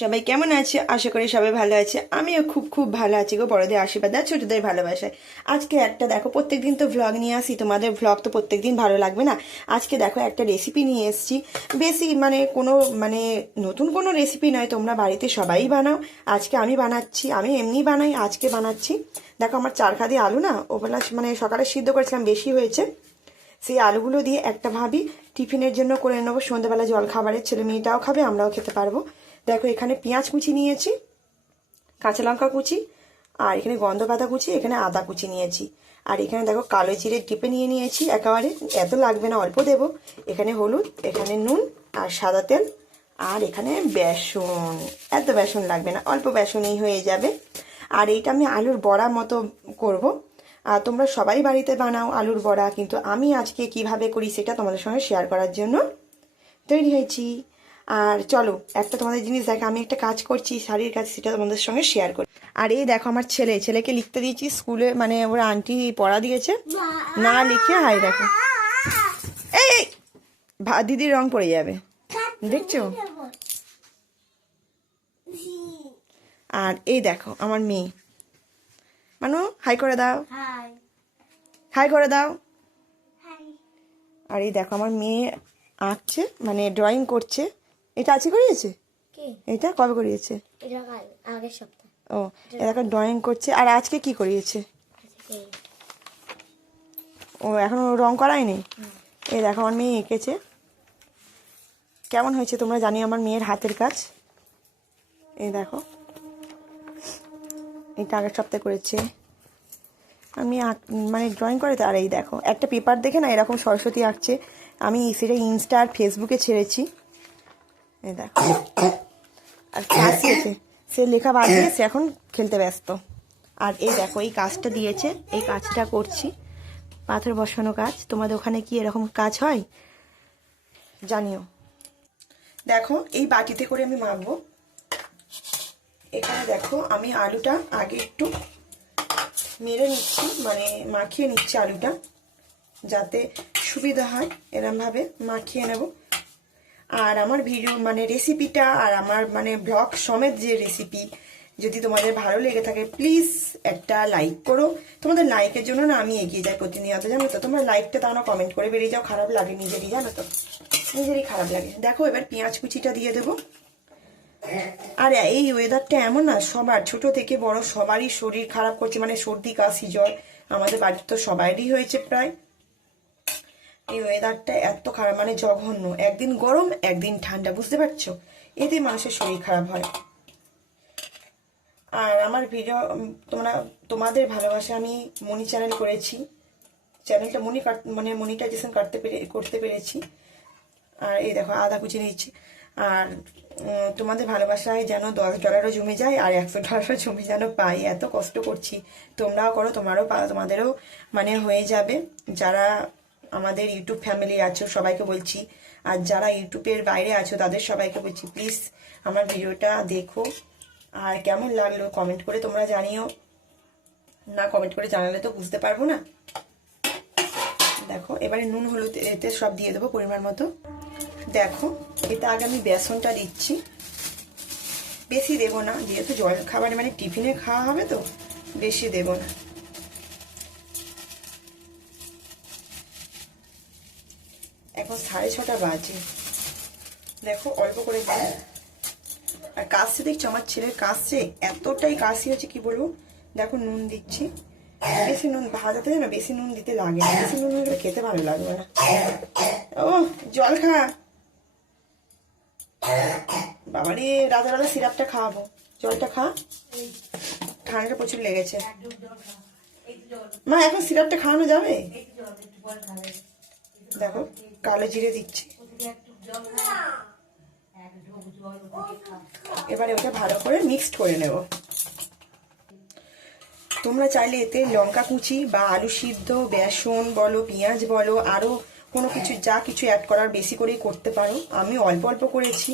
সবাই কেমন আছে? আশা করি সবাই ভালো আছে। আমিও খুব খুব ভালো আছি গো বড়দের আশীর্বাদ আর ছোটদের ভালোবাসায়। আজকে একটা দেখো, প্রত্যেকদিন তো ভ্লগ নিয়ে আসি, তোমাদের ভ্লগ তো প্রত্যেকদিন ভালো লাগবে না? আজকে দেখো একটা রেসিপি নিয়ে এসেছি। বেশি মানে কোনো মানে নতুন কোনো রেসিপি নয়, তোমরা বাড়িতে সবাই বানাও। আজকে আমি বানাচ্ছি, আমি এমনি বানাই, আজকে বানাচ্ছি। দেখো আমার চার খাদি আলু না, ওবেলা মানে সকালে সিদ্ধ করেছিলাম, বেশি হয়েছে। সেই আলুগুলো দিয়ে একটা ভাবি টিফিনের জন্য করে নেব। সন্ধ্যাবেলা জল খাবারের ছেলে মেয়েটাও খাবে, আমরাও খেতে পারব। দেখো, এখানে পেঁয়াজ কুচি নিয়েছি, কাঁচা লঙ্কা কুচি, আর এখানে গন্ধ পাতা কুচি, এখানে আদা কুচি নিয়েছি। আর এখানে দেখো, কালো জিরে টিপে নিয়ে নিয়েছি, একেবারে এত লাগবে না, অল্প দেব। এখানে হলুদ, এখানে নুন আর সাদা তেল, আর এখানে বেসন। এত বেসন লাগবে না, অল্প বেসনই হয়ে যাবে। আর এইটা আমি আলুর বড়া মতো করব। আর তোমরা সবাই বাড়িতে বানাও আলুর বড়া, কিন্তু আমি আজকে কীভাবে করি সেটা তোমাদের সঙ্গে শেয়ার করার জন্য তৈরি হয়েছি। আর চলো একটা তোমাদের জিনিস দেখো আমি একটা কাজ করছি শাড়ির কাজ সেটা তোমাদের সঙ্গে শেয়ার করি। আর এই দেখো আমার ছেলে ছেলেকে লিখতে দিয়েছি স্কুলে মানে ওর আন্টি পড়া দিয়েছে। না লিখে হাই দেখো। এই দিদির রং পড়ে যাবে। দেখছ? আর এই দেখো আমার মেয়ে। মানু হাই করে দাও। হাই। করে দাও। আর এই দেখো আমার মেয়ে আঁকছে মানে ড্রয়িং করছে। এটা আজকে করিয়েছে? কে? এটা কবে করিয়েছে? এটা কাল আগের সপ্তাহ। ও এ দেখো ড্রয়িং করছে। আর আজকে কি করিয়েছে? ও এখনও রং করায়নি? এই দেখো আমার মেয়ে এঁকেছে। কেমন হয়েছে তোমরা জানি আমার মেয়ের হাতের কাজ? এই দেখো। এটা আগের সপ্তাহে করেছে। আমি মানে ড্রয়িং করে তো আর এই দেখো একটা পেপার দেখে না এরকম সরস্বতী আঁকছে। আমি সেটা ইনস্টা আর ফেসবুকে ছেড়েছি। এই দেখো। আর ক্লাস আছে সে লেখা বাদ দিয়ে সে এখন খেলতে ব্যস্ত। আর এই দেখো এই কাজটা দিয়েছে এই কাজটা করছি। পাথর বসানো কাজ। তোমাদের ওখানে কি এরকম কাজ হয়? জানিও। দেখো এই বাটিতে করে আমি মাখবো। এখানে দেখো আমি আলুটা আগে একটু মেরে নিচ্ছি মানে মাখিয়ে নিচ্ছি আলুটা যাতে সুবিধা হয়। এরমভাবে মাখিয়ে নেব। আর আমার ভিডিও মানে রেসিপিটা আর আমার মানে ব্লগ সমেত যে রেসিপি যদি তোমাদের ভালো লেগে থাকে প্লিজ একটা লাইক করো। তোমাদের লাইকের জন্য না আমি এগিয়ে যাই প্রতিনিয়ত, জানো তো? তোমরা লাইকটা তাও না কমেন্ট করে বেরিয়ে যাও। খারাপ লাগে নিজেরই জানো তো? নিজেরই খারাপ লাগে। দেখো, এবার পেঁয়াজ কুচিটা দিয়ে দেবো। আর এই ওয়েদারটা এমন না, সবার, ছোট থেকে বড় সবারই শরীর খারাপ করছে মানে সর্দি, কাশি, জ্বর, আমাদের বাড়িতে তো সবারই হয়েছে প্রায়। এই ওয়েদারটা এত খারাপ মানে জঘন্য। একদিন গরম, একদিন ঠান্ডা, বুঝতে পারছ? এতে মানুষের শরীর খারাপ হয়। আর আমার ভিডিও তোমরা, তোমাদের ভালোবাসা আমি মনি চ্যানেল করেছি। চ্যানেলটা মনি মানে মনিটাইজেশন কাটতে পেরে, করতে পেরেছি। আর এই দেখো, আদা কুচি নিচ্ছি আর তোমাদের ভালোবাসায় যেন দশ ডলারও জমে যায় আর একশো ডলারও জমে যেন পাই। এত কষ্ট করছি। তোমরাও করো, তোমারও তোমাদেরও মানে হয়ে যাবে। যারা আমাদের ইউটিউব ফ্যামিলি আছো, সবাইকে বলছি। আর যারা ইউটিউবের বাইরে আছো, তাদের সবাইকে বলছি প্লিজ আমার ভিডিওটা দেখো। আর কেমন লাগল কমেন্ট করে তোমরা জানিও। না কমেন্ট করে জানালে তো বুঝতে পারব না। দেখো, এবারে নুন, হলুদ, এতে সব দিয়ে দেবো পরিমাণ মতো। দেখো, এটা আগে আমি বেসনটা দিচ্ছি। বেশি দেবো না যেহেতু জল খাবারে মানে টিফিনে খাওয়া হবে তো, বেশি দেবো না। এখন সাড়ে ছটা বাজে। দেখো অল্প করে দিই। আর কাশছে দেখছ? আমার ছেলের কাশছে এতটাই কাশি হচ্ছে কি বলব? দেখো নুন দিচ্ছি। বেশি নুন ভাজাতে না বেশি নুন দিতে লাগে না। বেশি নুন হলে খেতে ভালো লাগবে না। ও জল খা। বাবারে রাতে রাতে সিরাপটা খাওয়াবো। জলটা খা। ঠান্ডাটা প্রচুর লেগেছে। মা এখন সিরাপটা খাওয়ানো যাবে? দেখো, কালো জিরে দিচ্ছি। এবারে ওটা ভালো করে মিক্সড করে নেব। তোমরা চাইলে এতে লঙ্কা কুচি বা আলু সিদ্ধ, বেসন বলো, পেঁয়াজ বলো আরও কোনো কিছু, যা কিছু অ্যাড করার বেশি করেই করতে পারো। আমি অল্প অল্প করেছি,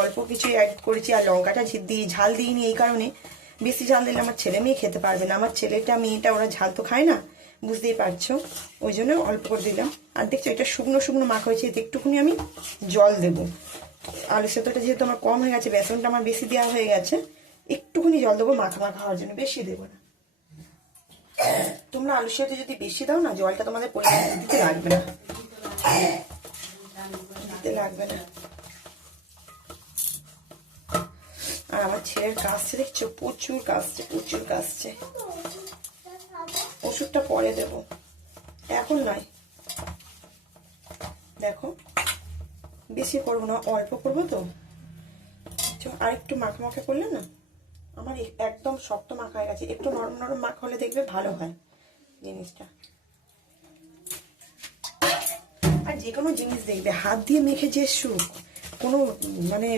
অল্প কিছু অ্যাড করেছি আর লঙ্কাটা দিয়ে ঝাল দিইনি এই কারণে। বেশি ঝাল দিলে আমার ছেলে মেয়ে খেতে পারবে না। আমার ছেলেটা, মেয়েটা, ওরা ঝাল তো খায় না, বুঝতেই পারছ? ওই জন্য অল্প করে দিলাম। আর দেখছ, এটা শুকনো শুকনো মাখা হয়েছে, এতে একটুখানি আমি জল দেবো। আলু সেদ্ধটা যেহেতু আমার কম হয়ে গেছে, বেসনটা আমার বেশি দেওয়া হয়ে গেছে, একটুখানি জল দেবো মাখা মাখা হওয়ার জন্য, বেশি দেবো না। তোমরা আলু সেদ্ধ যদি বেশি দাও না, জলটা তোমাদের পরিমাণ দিতে লাগবে না। দিতে লাগবে না। আর আমার ছেলের কাজছে দেখছ? প্রচুর কাজছে প্রচুর কাজছে ওষুধটা পরে দেব। এখন নয়। দেখো বেশি করব না অল্প করব তো। চ, আর একটু মাখা মাখা করলে না আমার একদম শক্ত মাখা হয়ে গেছে। একটু নরম নরম মাখা হলে দেখবে ভালো হয় জিনিসটা। আর যে কোনো জিনিস দেখবে হাত দিয়ে মেখে যে সুখ কোনো মানে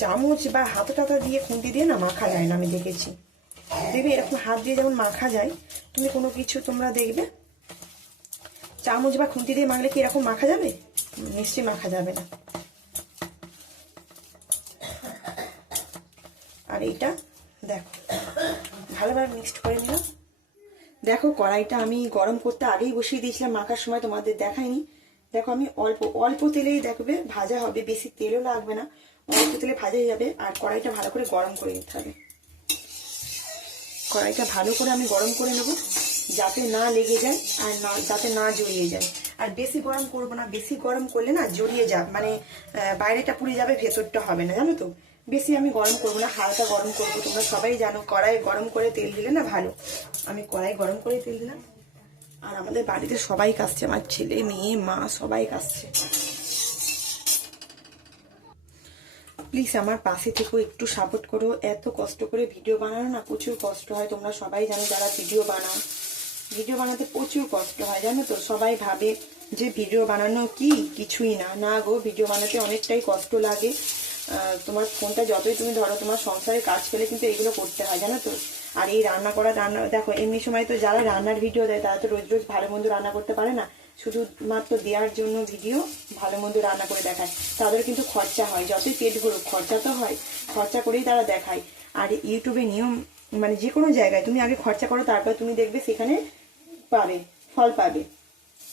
চামচ বা হাতে টাতা দিয়ে খুন্তি দিয়ে না মাখা যায় না আমি দেখেছি। দেখবে এরকম হাত দিয়ে যেমন মাখা যায় তুমি কোনো কিছু তোমরা দেখবে চামচ বা খুন্তি দিয়ে মাখলে কি এরকম মাখা যাবে? নিশ্চয়ই মাখা যাবে না। আর এইটা দেখো, ভালোভাবে মিক্সড করে নিলাম দেখো, কড়াইটা আমি গরম করতে আগেই বসিয়ে দিয়েছিলাম, মাখার সময় তোমাদের দেখাইনি। দেখো, আমি অল্প অল্প তেলেই দেখবে ভাজা হবে, বেশি তেলও লাগবে না। অল্প তেলে ভাজা যাবে, আর কড়াইটা ভালো করে গরম করে নিতে হবে। কড়াইটা ভালো করে আমি গরম করে নেব, যাতে না লেগে যায় আর না, যাতে না জড়িয়ে যায়। আর বেশি গরম করব না, বেশি গরম করলে না জড়িয়ে যা মানে বাইরেটা পুড়ে যাবে, ভেতরটা হবে না, জানো তো? বেশি আমি গরম করব না, হালকা গরম করব, তোমরা সবাই জানো, কড়াই গরম করে তেল দিলে না ভালো। আমি কড়াই গরম করে তেল দিলাম। আর আমাদের বাড়িতে সবাই কাশছে, আমার ছেলে, মেয়ে, মা, সবাই কাশছে। প্লিজ আমার পাশে থেকেও একটু সাপোর্ট করো। এত কষ্ট করে ভিডিও বানানো না, প্রচুর কষ্ট হয়, তোমরা সবাই জানো যারা ভিডিও বানাও। ভিডিও বানাতে প্রচুর কষ্ট হয়, জানো তো? সবাই ভাবে যে ভিডিও বানানো কি? কিছুই না। না গো, ভিডিও বানাতে অনেকটাই কষ্ট লাগে। তোমার ফোনটা যতই তুমি ধরো, তোমার সংসারের কাজ পেলে কিন্তু এগুলো করতে হয়, জানো তো? আর এই রান্না করা, রান্না, দেখো, এমনি সময় তো যারা রান্নার ভিডিও দেয়, তারা তো রোজ রোজ ভালো মন্দ রান্না করতে পারে না। শুধুমাত্র দেওয়ার জন্য ভিডিও ভালো মন্দ রান্না করে দেখায়। তাদের কিন্তু খরচা হয়, যতই পেট ভরুক, খরচা তো হয়। খরচা করেই তারা দেখায়। আর ইউটিউবে নিয়ম মানে যে কোনো জায়গায়, তুমি আগে খরচা করো, তারপর তুমি দেখবে সেখানে পাবে, ফল পাবে।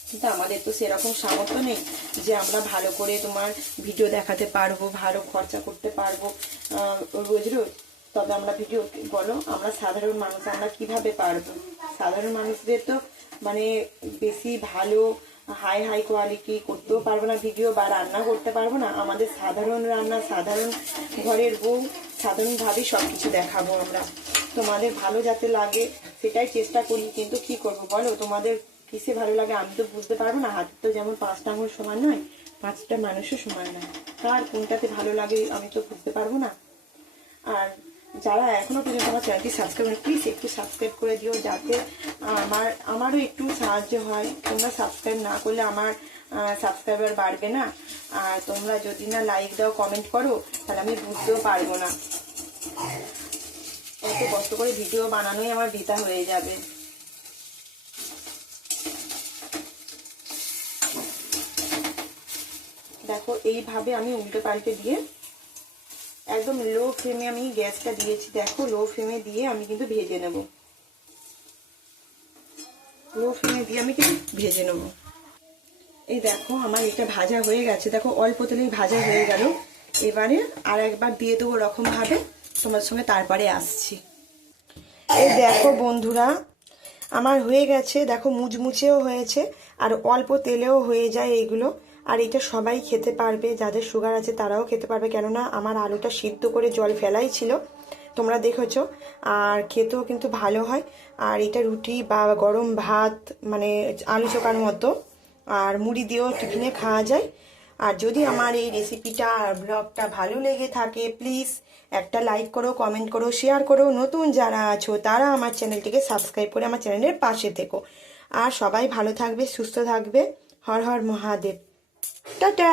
কিন্তু আমাদের তো সেরকম সামর্থ্য নেই যে আমরা ভালো করে তোমার ভিডিও দেখাতে পারব, ভালো খরচা করতে পারব রোজ রোজ। তবে আমরা ভিডিও বলো, আমরা সাধারণ মানুষ, আমরা কীভাবে পারব? সাধারণ মানুষদের তো মানে বেশি ভালো হাই হাই কোয়ালিটি করতেও পারব না ভিডিও বা রান্না করতে পারব না। আমাদের সাধারণ রান্না, সাধারণ ঘরের বউ সাধারণভাবেই সব কিছু দেখাবো আমরা। তোমাদের ভালো যাতে লাগে সেটাই চেষ্টা করি, কিন্তু কি করব বলো? তোমাদের কিসে ভালো লাগে আমি তো বুঝতে পারব না, হাতের তো যেমন পাঁচটা আঙুল সমান নয়, পাঁচটা মানুষও সমান নয়। কার কোনটাতে ভালো লাগে আমি তো বুঝতে পারব না। আর যারা এখনও পর্যন্ত আমার চ্যানেলটি সাবস্ক্রাইব করে প্লিজ একটু সাবস্ক্রাইব করে দিও, যাতে আমার, আমারও একটু সাহায্য হয়। তোমরা সাবস্ক্রাইব না করলে আমার সাবস্ক্রাইবার বাড়বে না। আর তোমরা যদি না লাইক দাও কমেন্ট করো, তাহলে আমি বুঝতেও পারব না। এত কষ্ট করে ভিডিও বানানোই আমার বৃথা হয়ে যাবে। দেখো, এইভাবে আমি উল্টে পাল্টে দিয়ে একদম লো ফ্লেমে আমি গ্যাসটা দিয়েছি। দেখো লো ফ্লেমে দিয়ে আমি কিন্তু ভেজে নেব। লো ফ্লেমে দিয়ে আমি কিন্তু ভেজে নেব। এই দেখো, আমার এটা ভাজা হয়ে গেছে। দেখো, অল্প তেলেই ভাজা হয়ে গেল। এবারে আর একবার দিয়ে দেবো ওরকম ভাবে তোমার সঙ্গে তারপরে আসছি। এই দেখো বন্ধুরা, আমার হয়ে গেছে, দেখো মুচমুচেও হয়েছে, আর অল্প তেলেও হয়ে যায় এইগুলো। আর এটা সবাই খেতে পারবে, যাদের সুগার আছে তারাও খেতে পারবে। কেননা আমার আলুটা সিদ্ধ করে জল ফেলাই ছিল, তোমরা দেখেছ। আর খেতেও কিন্তু ভালো হয়। আর এটা রুটি বা গরম ভাত মানে আলু চোকার মতো। আর মুড়ি দিয়েও টিফিনে খাওয়া যায়। আর যদি আমার এই রেসিপিটা আর ব্লগটা ভালো লেগে থাকে প্লিজ একটা লাইক করো কমেন্ট করো শেয়ার করো। নতুন যারা আছো তারা আমার চ্যানেলটিকে সাবস্ক্রাইব করে আমার চ্যানেলের পাশে থেকো। আর সবাই ভালো থাকবে সুস্থ থাকবে। হর হর মহাদেব। টাটা!